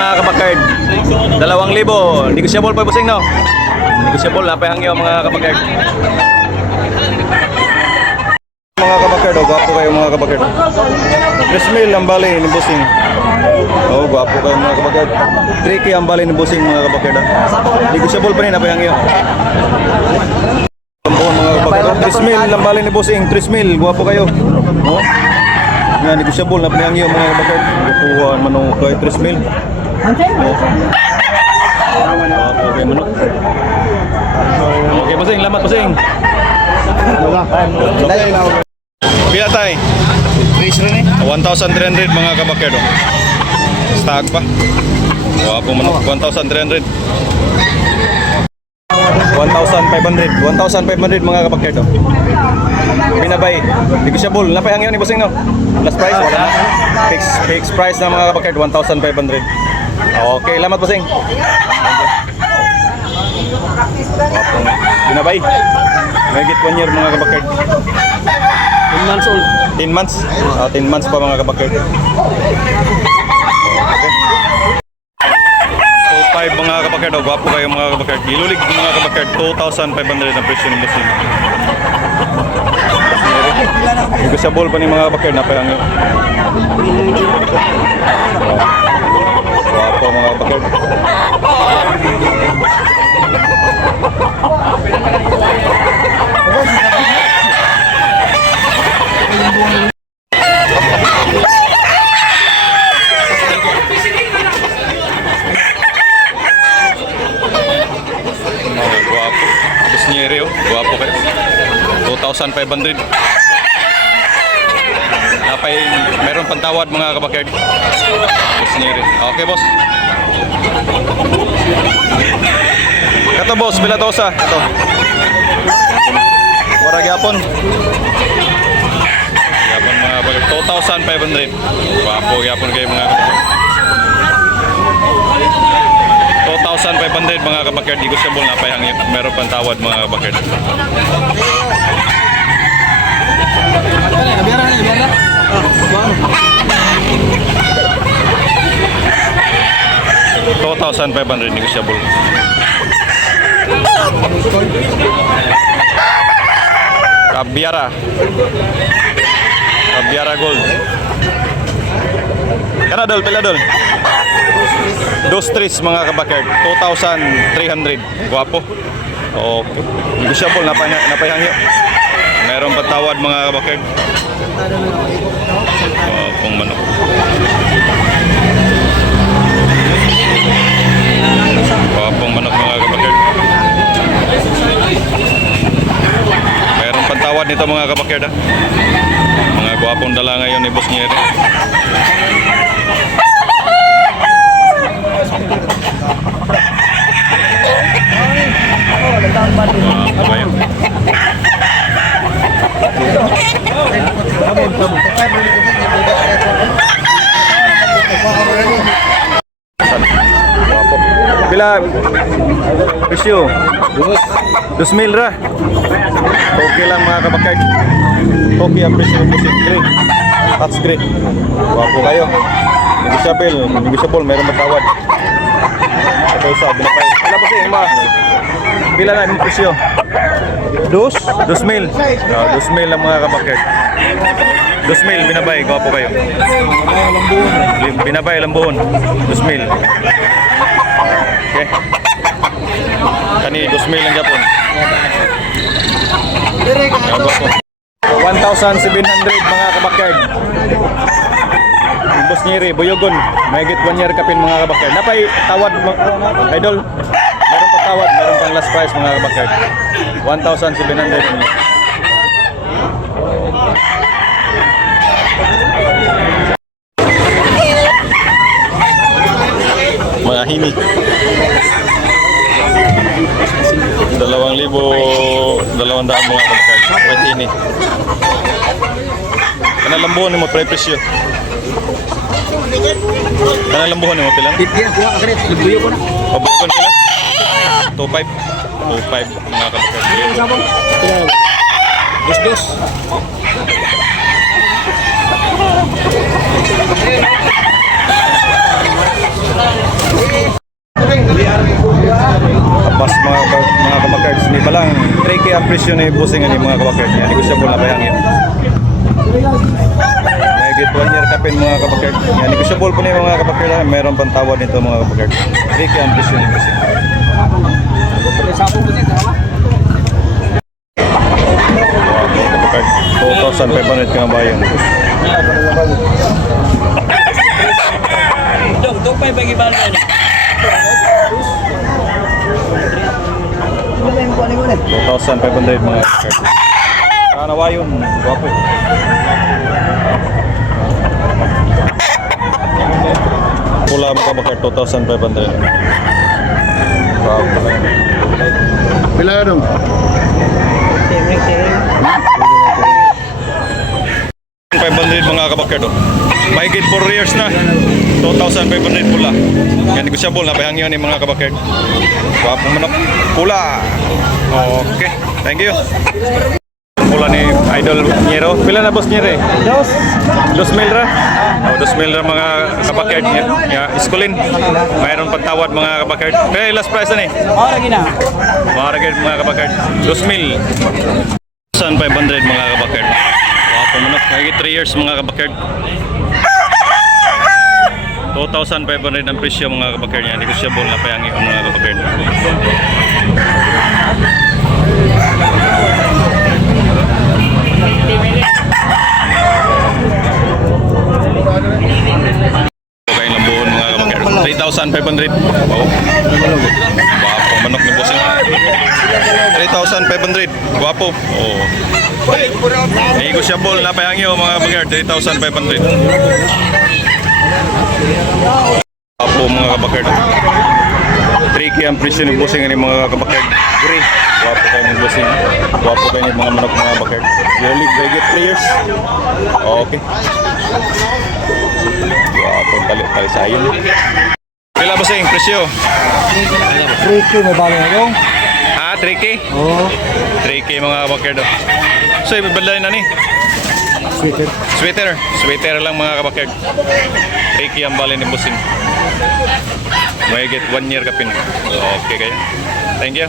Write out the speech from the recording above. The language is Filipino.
Mga kabakard, 2,000. Negotiable pa busing, no? Negotiable, napahangyo mga kabakard. Mga kabakard, oh, gwapo kayo mga kabakard. 3,000 ang bali ni busing. Oh, gwapo kayo mga kabakard. 3K ang bali ni busing mga kabakard. Negotiable pa rin, napahangyo. Mga kabakard, 3,000 ang bali ni busing. 3,000, gwapo kayo. Oh. Nga, negosyable na pinangyo mga kabakard. Kukuha manong kay 3,000. Okay, manok. Okay, Basing. Lamat, Basing. Pila tayo? 1,300 mga kabakard. Stag pa. Wapo manok. 1,300. 1,500 mga kabakard. Binabay. Negosyable. Napahangyo ni Basing, no? Last price, wala na. Fixed price na mga kabakard, 1,500. Okay, lamat Basing. Binabay. May get 1 year mga kabakard. 10 months old. 10 months? 10 months pa mga kabakard. Okay. 2,500 mga kabakard. Oh, gwapo kayo mga kabakard. Ilulig mga kabakard, 2,500 ang presyo ng Basing. Negosyable pa ni mga kabakard, napahangyo. Wapo mga kabakard. Guwapo. Busnyere, oh. Guwapo kayo. 2,500. Napay, meron pantawad mga kabakard. Busnyere. Okay, boss. Kato, boss. Pilatosa. Ito. Warag yapon. Yapon mga kabakard. 2,500. Guwapo yapon kayo mga kabakard. 2,500 mga kabakard. Negosyable na pay hangin. Meron pantawad mga kabakard. $2,500 negosyable. Rabiara gold. Kana dol, pila dol? 2,300 mga kabakard, 2,300. Guwapo. Okay. Negosyable, napayhangyo. Meron patawad mga kabakard. Pong manok. Pong manok mga kabakard. Meron patawad nito mga kabakard. Mga guwapong dala ngayon ni Boss Nyere. Bila presyo 2,000 ra. Okay lang mga kabakard. Okay ang presyo ng busing. Great. That's great. Wapo kayo. Negosyable, mayroon matawad. Okay, sa binapay. Pila po siya, ma? Pila na yung presyo? 2,000. 2,000 lang mga kabakard. 2,000 binabay, gawa po kayo. Binabay, lambuhon. 2,000. Okay. Kani 2,000 lang Japon. Gawa po. 1,700 mga kabakard. Boss Nyere, Boyogon, may get 1 year kapin mga kabakard. Napay tawad idol. Meron pa tawad, meron pang last price mga kabakard. 1,700. Mga hini. 2,200 mga kabakard. Pwede hini. Kanalambuhan mo pre-presyo. Kanalambuhan mo pilang? Buyo ko na. Pabuyon pila? 2,500. 2,500 mga kabakard. Dos. presyo ni busing ani mga kabakard. Yan, negosyable na bayangin. May git 1 year kapin mga kabakard. Yan, negosyable po ni mga kabakard. Meron pang tawad nito mga kabakard. Riki ang presyo ni busing. Sabong kasi, tama? Kabakard. 2,500 ka bayan. Dog pa yung pag-ibal ka niya. 2,500 mga kabakard. Kanawayon, guwapo. Pula mga kabakard, 2,500. Guwapo lang. Pila ka dong? 500 mga kabakard. Mahigit 4 years na. 2,500 pula. Yan, negosyable na bayang yun mga kabakard. Guwapong manok. Pula. Okay. Thank you. Pula ni Idol Niero. Pila na boss Niero eh? Dos mil ra? Oh, 2,000 ra mga kabakard. Ya, iskulin. Mayroon pagtawad mga kabakard. Kaya last price na eh. Lagi na. Mga kabakard. 2,000. 1,500 mga kabakard. Wapo manok. Mahigit 3 years mga kabakard. 2,500 ang presyo mga kabakard niya. Negosyable na payangi ang mga kabakard. Okay lang buon mga kabakard. 3,500. Wow. Wapo manok ni bossing. 3,500. Guwapo. Oh. Negosyable na payangi ang mga kabakard. 3,500. Apo mga kabakard. 3K ang presyo ni busing ni mga kabakard. Free. Wapo kayo ni busing. Wapo kayo ni mga manok mga kabakard. Yearly budget 3 years. Okay. Wapo balik tayo sa ayon. Pila busing presyo? 3K may bali na dong? Ha, 3K? Oo. 3K mga kabakard. So ibabalain na ni. Sweater. Sweater lang mga kabakard. 3K ang bali ni busing. May get 1 year kapin. Okay kayo. Thank you.